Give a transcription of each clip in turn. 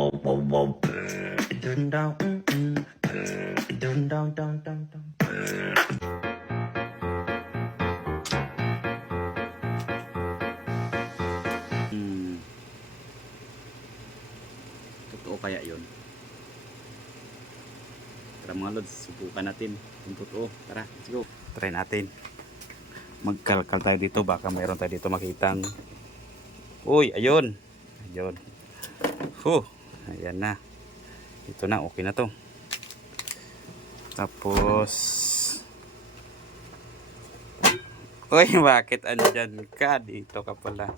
Totoo kaya yun? Tara mga lods, subukan natin kung totoo. Tara, let's go. Try natin. Magkalkal tayo dito, baka mayroon tayo dito makitang. Uy, ayun. Ayun. Ayan na. Ito na, okay na to. Tapos uy, bakit andyan ka? Dito ka pala.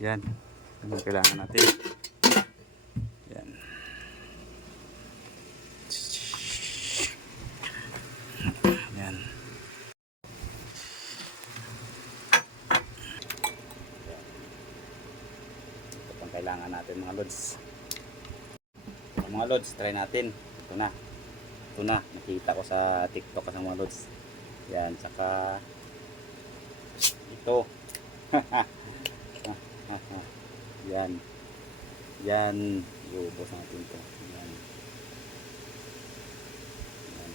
Ayan. Ano kailangan natin? Ayan. Ayan. Ito pang kailangan natin mga lods. Mga lods, try natin. Ito na. Ito na. Nakita ko sa TikTok kasi mga lods. Yan, saka ito. Yan. Yan. Iubos natin ito. Yan. Yan.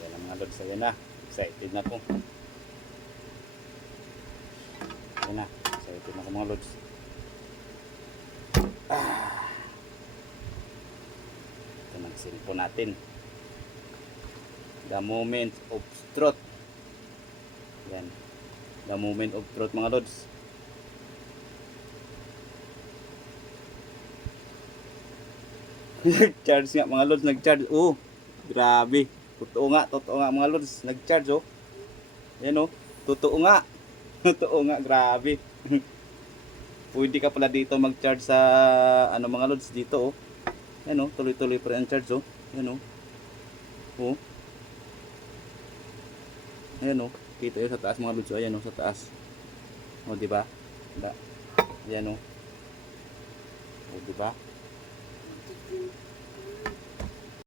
Yan ang mga lods. Ayan na. Excited na po. Ayan na. Excited na ako mga lods. Ito ng cellphone natin. The moment of truth. Yan. The moment of truth mga lods. Nag-charge nga mga lods. Nag-charge. Oh, grabe. Totoo nga mga lods. Nag-charge oh. Yan oh. Totoo nga. Totoo nga. Grabe. Pwede ka pala dito mag-charge sa ano mga lods dito oh. Yan oh. Tuloy-tuloy pa rin ang charge oh. Yan oh. Oh. Ayan o, kita yun sa taas mga lods. Ayan o, sa taas. O, diba? Ayan o. O, diba?